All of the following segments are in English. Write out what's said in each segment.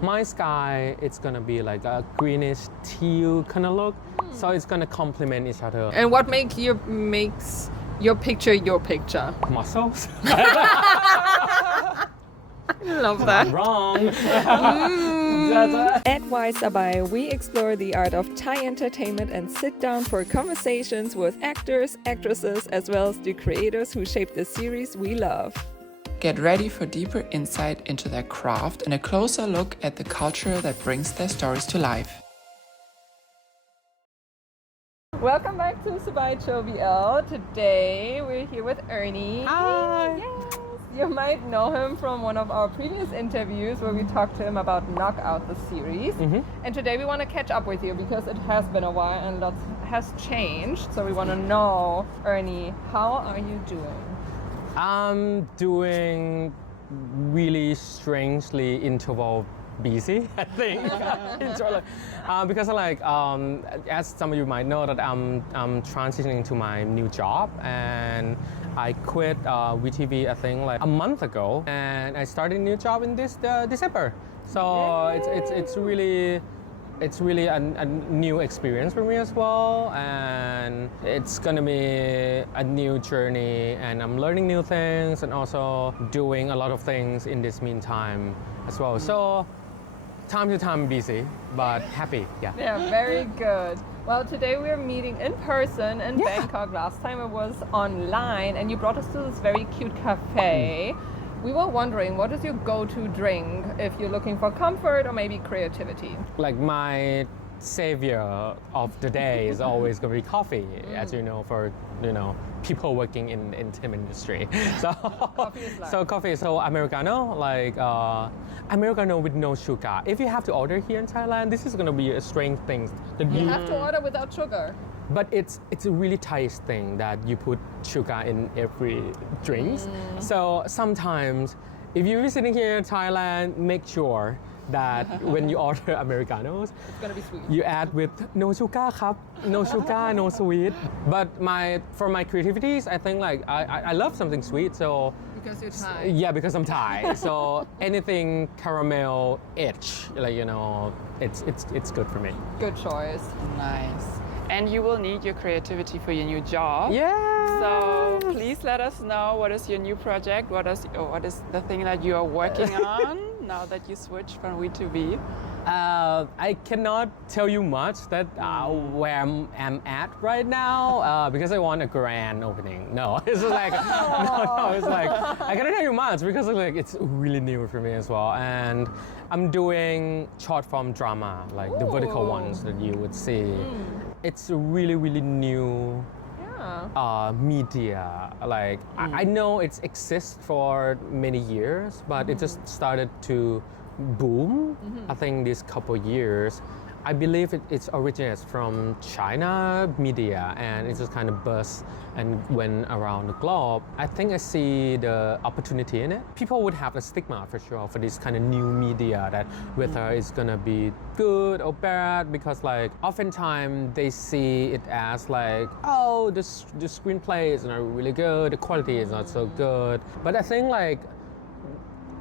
My sky, it's gonna be like a greenish teal kind of look. So it's gonna complement each other. And what makes your picture? Muscles? Love that. Wrong. At Sabai, we explore the art of Thai entertainment and sit down for conversations with actors, actresses, as well as the creators who shape the series we love. Get ready for deeper insight into their craft and a closer look at the culture that brings their stories to life. Welcome back to Sabai Show BL. Today we're here with Earnie. Hi. Yes. You might know him from one of our previous interviews where we talked to him about Knockout, the series. And today we want to catch up with you because it has been a while and lots has changed. So we want to know, Earnie, how are you doing? I'm doing really strangely interval busy, I think. Because as some of you might know that I'm transitioning to my new job, and I quit WeTV I think like a month ago, and I started a new job in this December. So it's really a new experience for me as well, and it's gonna be a new journey, and I'm learning new things and also doing a lot of things in this meantime as well. So time to time busy, but happy, yeah. Yeah, very good. Well, today we're meeting in person in Bangkok. Last time it was online, and you brought us to this very cute cafe. We were wondering, what is your go-to drink if you're looking for comfort or maybe creativity? Like my savior of the day is always going to be coffee, as you know, for people working in the entertainment industry. So Coffee is life. so coffee, so Americano, like Americano with no sugar. If you have to order here in Thailand, this is going to be a strange thing that You have to order without sugar. But it's a really Thai thing that you put sugar in every drinks. So sometimes, if you're visiting here in Thailand, make sure that when you order Americanos, It's gonna be sweet. you add with no sugar, khap, no sugar, no sweet. But for my creativities, I think like I love something sweet, so Because you're Thai. yeah, because I'm Thai. So anything caramel edge, it's good for me. Good choice. Nice. And you will need your creativity for your new job. Yeah. So please let us know what is your new project, what is the thing that you are working on now that you switched from WeTV. I cannot tell you much that where I'm at right now because I want a grand opening. No, it's just like no, it's like I cannot tell you much because it's really new for me as well. And I'm doing short form drama, like the vertical ones that you would see. It's a really, really new media. Like I know it exists for many years, but it just started to boom. I think these couple years. I believe it originates from China media, and it just kind of burst and went around the globe. I think I see the opportunity in it. People would have a stigma for sure for this kind of new media, that whether it's gonna be good or bad, because like oftentimes they see it as like, oh, the screenplay is not really good, the quality is not so good. But I think like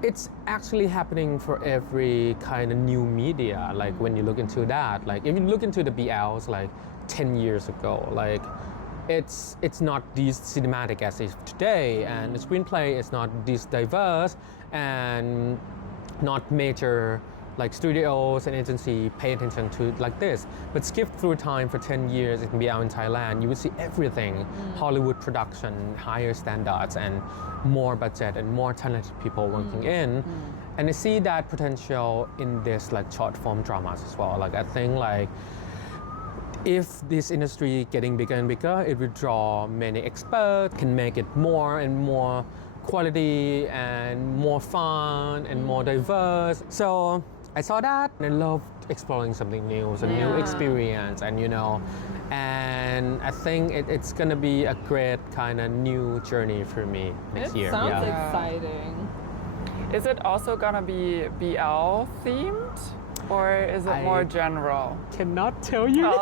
it's actually happening for every kind of new media. Like when you look into that, like if you look into the BLs like 10 years ago, like it's not this cinematic as is today, and the screenplay is not this diverse, and not major like studios and agency pay attention to like this. But skip through time for 10 years in BL in Thailand, you would see everything. Hollywood production, higher standards, and more budget and more talented people working in. And I see that potential in this like short form dramas as well. Like I think like if this industry getting bigger and bigger, it will draw many experts, can make it more and more quality and more fun and more diverse. So I saw that and I loved exploring something new, it's a new experience, and and I think it's gonna be a great kind of new journey for me next year. Sounds exciting. Is it also gonna be BL themed? or is it more general? Cannot tell you.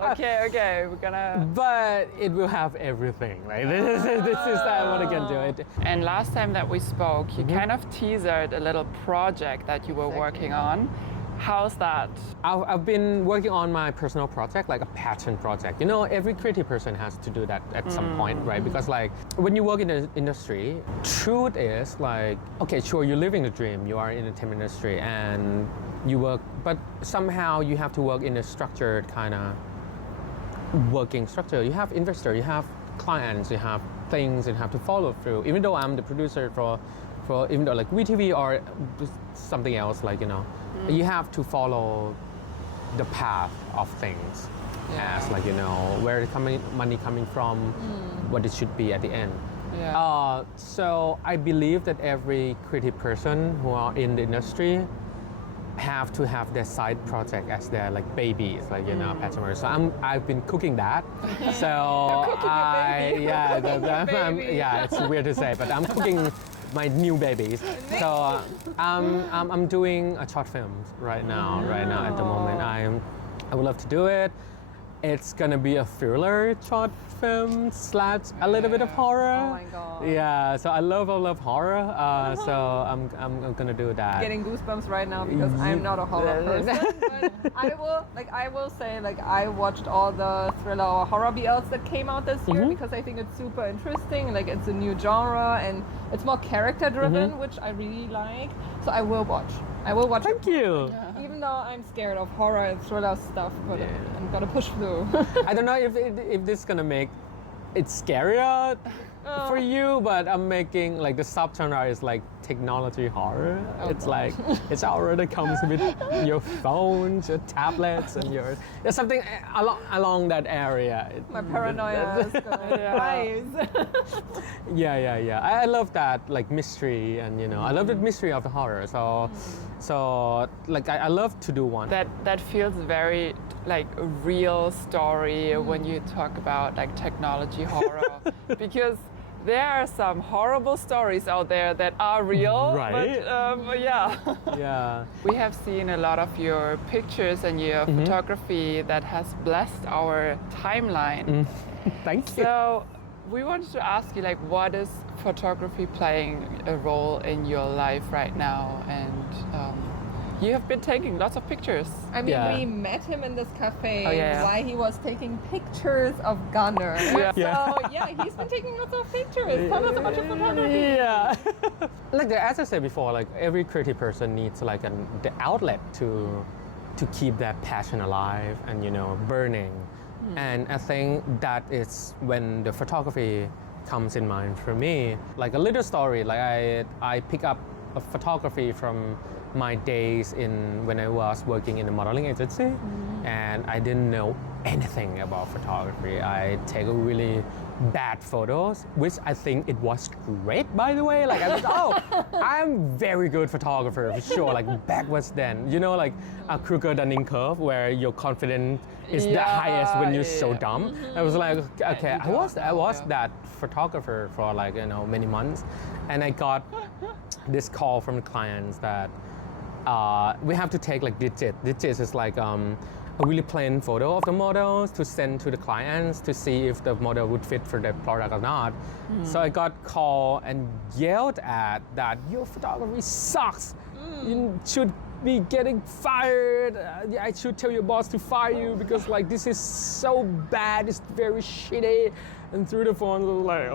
Okay, we're gonna. But it will have everything. Like this is what I can do. It. And last time that we spoke, you kind of teased a little project that you were working on. How's that? I've been working on my personal project, like a passion project. You know, every creative person has to do that at some point, right? Because like when you work in the industry, truth is like, okay, sure, you're living the dream. You are in the entertainment industry and you work, but somehow you have to work in a structured kind of working structure. You have investor, you have clients, you have things you have to follow through. Even though I'm the producer for even though like WeTV or something else, like, you know, you have to follow the path of things as like, you know, where the money coming from, what it should be at the end. So I believe that every creative person who are in the industry have to have their side project as their like babies, like, you know, passion. So I've been cooking that. So it's weird to say, but I'm cooking my new babies. So I'm doing a short film right now at the moment. I would love to do it. It's gonna be a thriller short film / a little bit of horror. Oh my god. Yeah, so I love horror. So I'm gonna do that. Getting goosebumps right now because I'm not a horror person. But I will say like I watched all the thriller or horror BLs that came out this year because I think it's super interesting. Like it's a new genre and it's more character driven, which I really like. So I will watch. Thank you. Even though I'm scared of horror and thriller stuff, but I'm gonna push through. I don't know if this is gonna make it scarier for you, but I'm making like the subgenre is like technology horror. It's like it's already comes with your phones, your tablets, and there's something along that area. My paranoia is gonna rise. Yeah. I love that like mystery, and you know I love the mystery of the horror. So like I love to do one. That feels very like a real story when you talk about like technology horror because there are some horrible stories out there that are real, right? But yeah. We have seen a lot of your pictures and your photography that has blessed our timeline. Thank you. So we wanted to ask you, like, what is photography playing a role in your life right now? And you have been taking lots of pictures. I mean, we met him in this cafe while he was taking pictures of Gunner. So he's been taking lots of pictures. Tell us about your photography. Yeah. Like as I said before, like every creative person needs like the outlet to keep that passion alive and, you know, burning. And I think that is when the photography comes in mind for me. Like a little story, like I pick up a photography from my days when I was working in a modeling agency, and I didn't know anything about photography. I take really bad photos, which I think it was great, by the way. Like I was, I'm very good photographer for sure. Like back was then, you know, like a Kruger-Dunning curve where your confidence is the highest when you're so dumb. I was like, okay, I was that photographer for like, you know, many months, and I got this call from the clients that we have to take like digits. Digits is like a really plain photo of the models to send to the clients to see if the model would fit for their product or not. So I got called and yelled at that your photography sucks. You should be getting fired. I should tell your boss to fire you because like this is so bad. It's very shitty. And through the phone, I was like,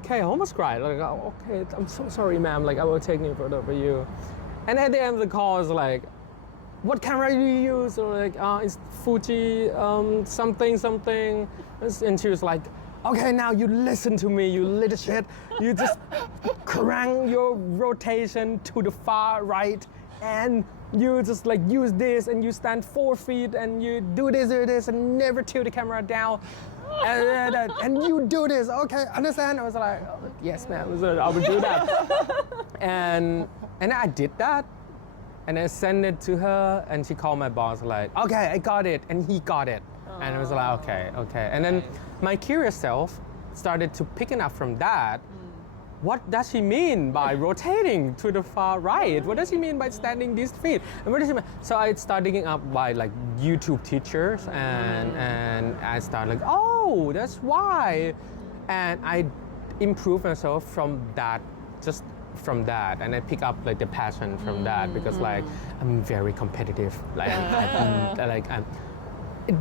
okay. I almost cried. Like, okay, I'm so sorry, ma'am. Like, I will take a photo for you. And at the end of the call, it's like, what camera do you use? Or like, it's Fuji, something. And she was like, okay, now you listen to me, you little shit. You just crank your rotation to the far right, and you just like use this, and you stand 4 feet, and you do this, and never tilt the camera down. And you do this, okay, understand? I was like, yes, ma'am, I will do that. and I did that, and I sent it to her, and she called my boss like, okay, I got it, and he got it. And I was like, okay. And then my curious self started to picking up from that what does he mean by rotating to the far right? What does he mean by standing these feet? And what does he mean? So I started digging up by like YouTube teachers, and I started like, oh, that's why. And I improved myself from that, just from that, and I pick up like the passion from that, because like I'm very competitive. Like, it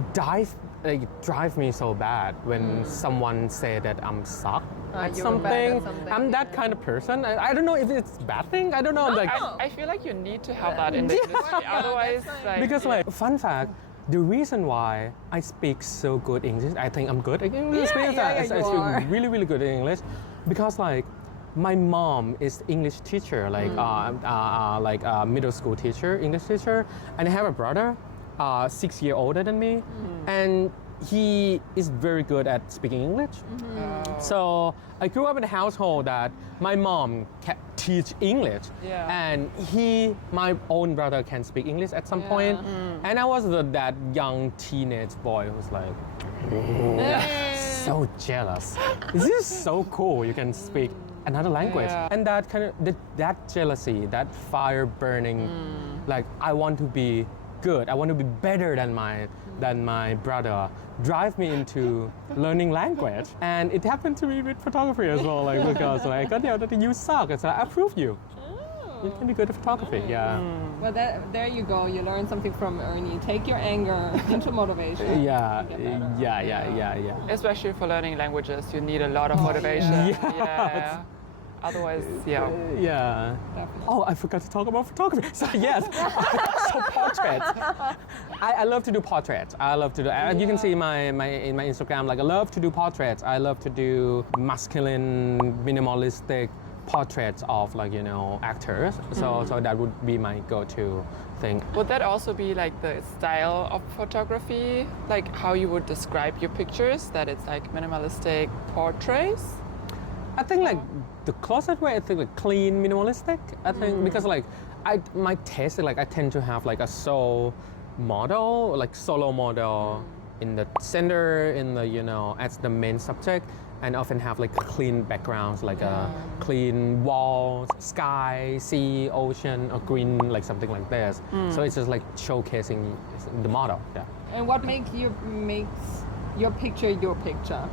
drives me so bad when someone say that I'm suck at you're something. bad at something, I'm that kind of person. I don't know if it's a bad thing. I don't know. Like, I feel like you need to have that in the industry. Otherwise, that's right. like, because like, fun fact, the reason why I speak so good English, I think I'm good at English. I speak really, really good at English, because like my mom is English teacher, like middle school teacher, English teacher, and I have a brother, 6 years older than me, and he is very good at speaking English. So I grew up in a household that my mom can teach English, and my own brother can speak English at some point. And I was that young teenage boy who's like, so jealous. This is so cool. You can speak another language, and that kind of that jealousy, that fire burning, like I want to be good. I want to be better than my brother. Drive me into learning language, and it happened to me with photography as well. Like, because like I got the other thing, you suck, and so I proved you. You can be good at photography. Yeah. Well, there you go. You learn something from Earnie. Take your anger into motivation. Yeah. especially for learning languages, you need a lot of motivation. Yeah. Otherwise, Yeah. Definitely. Oh, I forgot to talk about photography. So yes, so portraits. I love to do portraits. I love to do. You can see in my Instagram. Like I love to do portraits. I love to do masculine, minimalistic portraits of actors. So that would be my go-to thing. Would that also be like the style of photography, like how you would describe your pictures? That it's like minimalistic portraits. I think like the closest way, I think like clean, minimalistic. I think because like my taste is like I tend to have like a solo model in the center, in the as the main subject, and often have like clean backgrounds, like a clean walls, sky, sea, ocean, or green, like something like this. So it's just like showcasing the model. Yeah. And what makes your picture your picture?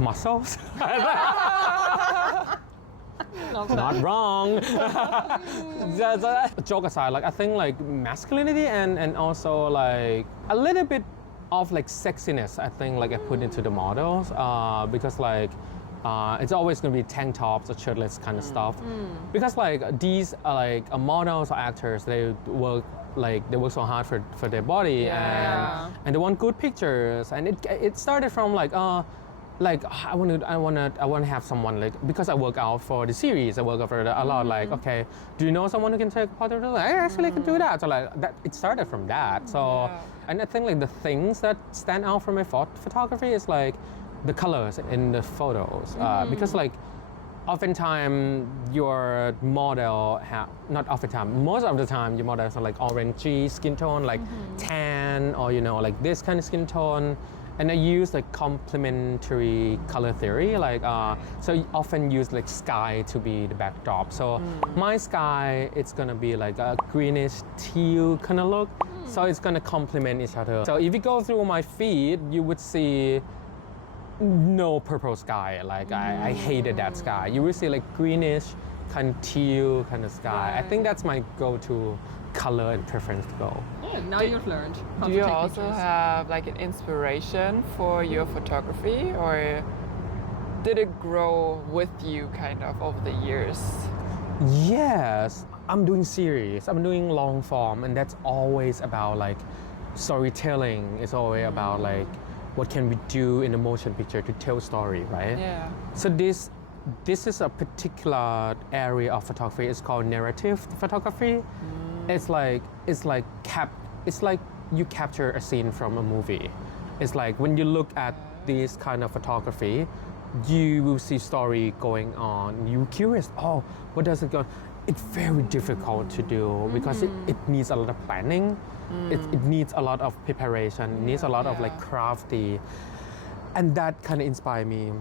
Muscles. Not wrong. Joke aside, like I think like masculinity and also like a little bit of like sexiness, I think like I put into the models, because like it's always gonna be tank tops or shirtless kind of stuff, because like these are like models or actors, they work so hard for their body, and they want good pictures, and it started from like I want to have someone, like, because I work out for the series, I work out for a lot, like, okay, do you know someone who can take a portrait? I actually can do that. So like that, it started from that. So, and I think like the things that stand out from my photography is like the colors in the photos, because like oftentimes your model most of the time your models are like orangey skin tone, like tan, or like this kind of skin tone. And I use like complementary color theory, like so I often use like sky to be the backdrop. So my sky, it's gonna be like a greenish teal kind of look. So it's gonna complement each other. So if you go through my feed, you would see no purple sky. Like I hated that sky. You will see like greenish, kind of teal kind of sky. I think that's my go-to color and preference to go. Yeah, now you've learned how Do to you take also pictures. have like an inspiration for your photography, or did it grow with you kind of over the years? Yes, I'm doing series, I'm doing long form, and that's always about like storytelling. It's always about like what can we do in a motion picture to tell story, right? Yeah. So this is a particular area of photography. It's called narrative photography. It's like you capture a scene from a movie. It's like when you look at this kind of photography, you will see story going on. You're curious, oh, what does it go? It's very difficult to do because it needs a lot of planning. It needs a lot of preparation. It needs a lot of like crafty, and that kind of inspired me.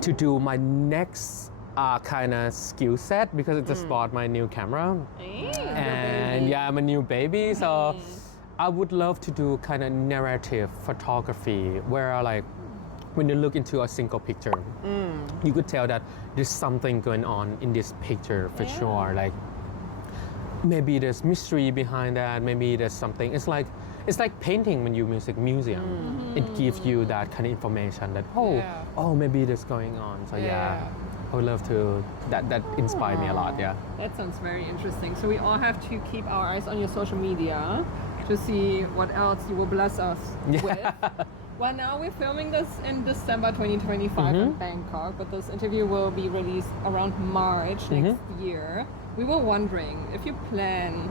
to do my next kind of skill set because I just bought my new camera. And yeah, I'm a new baby, so I would love to do kind of narrative photography where like when you look into a single picture, you could tell that there's something going on in this picture for sure. Like maybe there's mystery behind that, maybe there's something. It's like painting when you museum. It gives you that kind of information that maybe there's going on. So yeah. I would love to. That inspired me a lot. Yeah. That sounds very interesting. So we all have to keep our eyes on your social media to see what else you will bless us with. Well, now we're filming this in December 2025 in Bangkok, but this interview will be released around March next year. We were wondering if you plan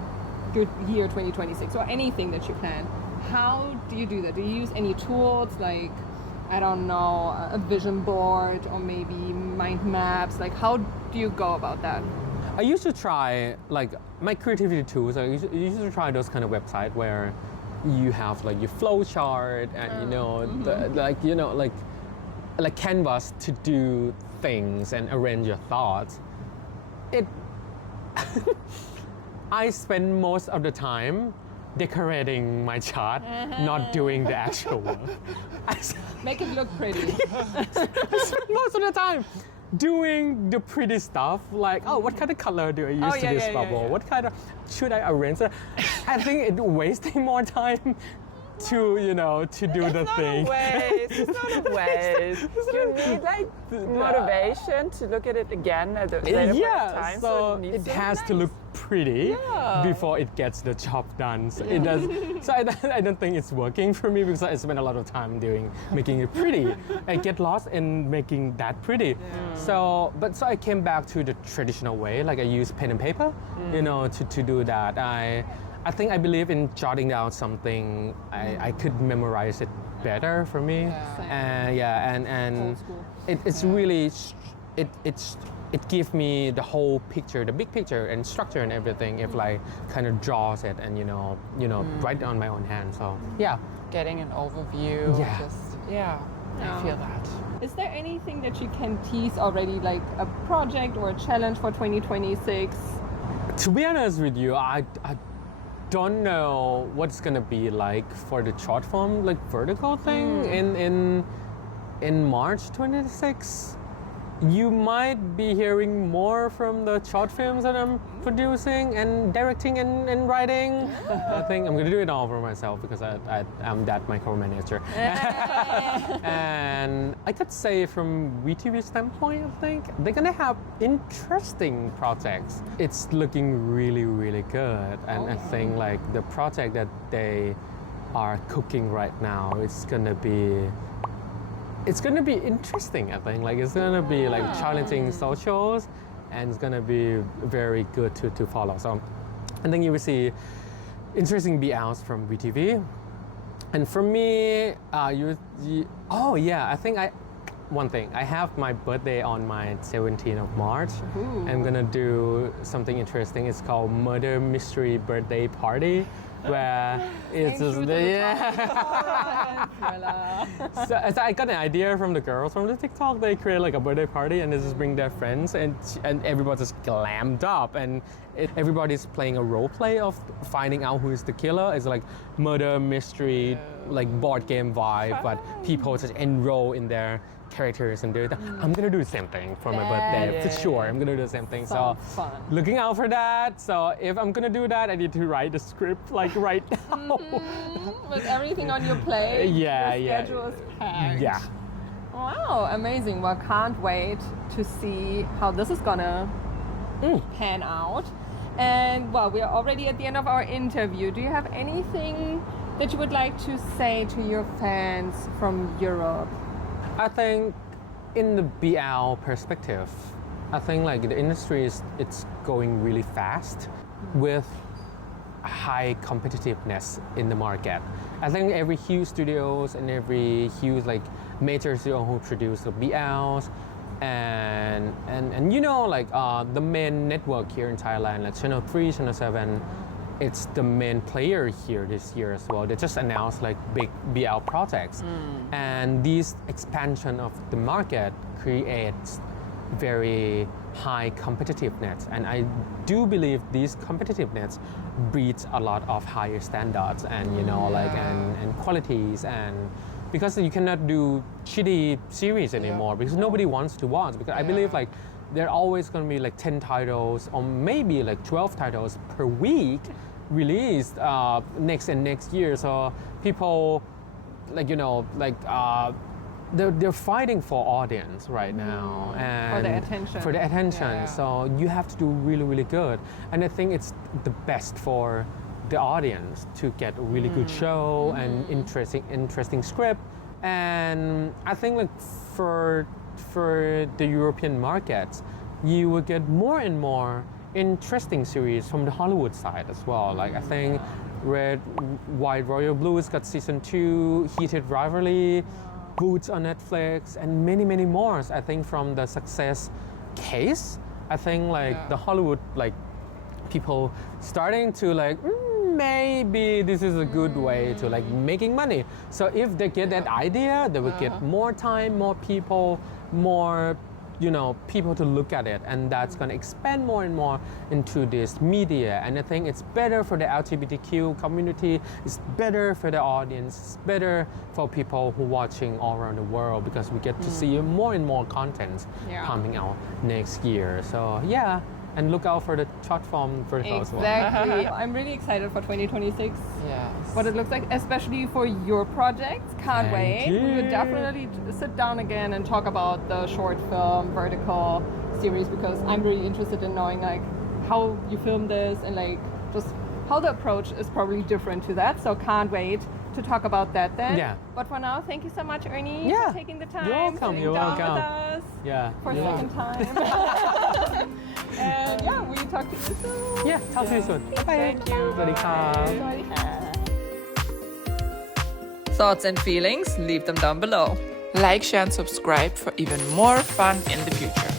your year 2026 or anything that you plan, how do you do that? Do you use any tools like, I don't know, a vision board or maybe mind maps? Like, how do you go about that? I used to try like my creativity tools. I used to try those kind of websites where you have like your flow chart and like canvas to do things and arrange your thoughts. I spend most of the time decorating my chart, not doing the actual work. Make it look pretty. I spend most of the time doing the pretty stuff, like, what kind of color do I use to this bubble? What kind of, should I arrange it? I think it's wasting more time to do the thing. It's not a waste. You need like motivation to look at it again at the later point of time. So it has to look pretty before it gets the job done. So it does. So I don't think it's working for me because I spend a lot of time making it pretty. I get lost in making that pretty. So I came back to the traditional way. Like I use pen and paper, to do that. I think I believe in jotting down something. I could memorize it better for me. And it's really it gives me the whole picture, the big picture and structure and everything. If like kind of draws it and write it on my own hand. So yeah, getting an overview. I feel that. Is there anything that you can tease already, like a project or a challenge for 2026? To be honest with you, I don't know what's gonna be like for the short form, like vertical thing in March 26. You might be hearing more from the short films that I'm producing and directing and writing. I think I'm gonna do it all for myself because I'm that micromanager. And I could say from WeTV standpoint, I think they're gonna have interesting projects. It's looking really, really good. And I think like the project that they are cooking right now, it's gonna be interesting, I think. Like it's gonna be like challenging socials and it's gonna be very good to follow. So I think you will see interesting BLs from WeTV. And for me, I think one thing, I have my birthday on my 17th of March. I'm gonna do something interesting. It's called Murder Mystery Birthday Party. Where it's just So I got an idea from the girls from the TikTok. They create like a birthday party and they just bring their friends and everybody's glammed up and everybody's playing a role play of finding out who is the killer. It's like murder mystery, like board game vibe, but people just enroll in their characters and do it. I'm gonna do the same thing for my birthday for sure. I'm gonna do the same thing. So looking out for that. So if I'm gonna do that, I need to write the script like right now. With everything on your plate. Your schedule is packed. Yeah. Wow, amazing. Well, can't wait to see how this is gonna pan out. And well, we are already at the end of our interview. Do you have anything that you would like to say to your fans from Europe? I think in the BL perspective, I think like the industry it's going really fast with high competitiveness in the market. I think every huge studios and every huge like major studio who produce the BLs and like the main network here in Thailand, like Channel 3, Channel 7, it's the main player here this year as well. They just announced like big BL projects, and this expansion of the market creates very high competitiveness, and I do believe this competitiveness breeds a lot of higher standards and and qualities, and because you cannot do shitty series anymore because nobody wants to watch, because I believe like there are always going to be like 10 titles or maybe like 12 titles per week released next year. So people they're fighting for audience right now and for the attention. Yeah. So you have to do really, really good, and I think it's the best for the audience to get a really good show and interesting script. And I think like for the European markets, you will get more and more interesting series from the Hollywood side as well. Like I think Red, White, Royal Blues got season 2, Heated Rivalry, Boots on Netflix, and many, many more. I think from the success case, I think like the Hollywood like people starting to like maybe this is a good way to like making money. So if they get that idea, they will get more time, more people, more people to look at it, and that's going to expand more and more into this media. And I think it's better for the LGBTQ community, it's better for the audience, it's better for people who are watching all around the world, because we get to see more and more content coming out next year. So yeah, and look out for the short form vertical as well. Exactly. I'm really excited for 2026. Yes. What it looks like, especially for your projects. Can't wait. you. We will definitely sit down again and talk about the short film vertical series, because I'm really interested in knowing like how you film this and like just how the approach is probably different to that. So can't wait to talk about that then. Yeah. But for now, thank you so much, Ernie, Yeah. for taking the time. You're welcome, sitting you're down welcome. with us Yeah. for a second time. And yeah, we talk to you soon. Yeah, talk to you soon. Bye. Thank you. สวัสดีครับ Thoughts and feelings? Leave them down below. Like, share, and subscribe for even more fun in the future.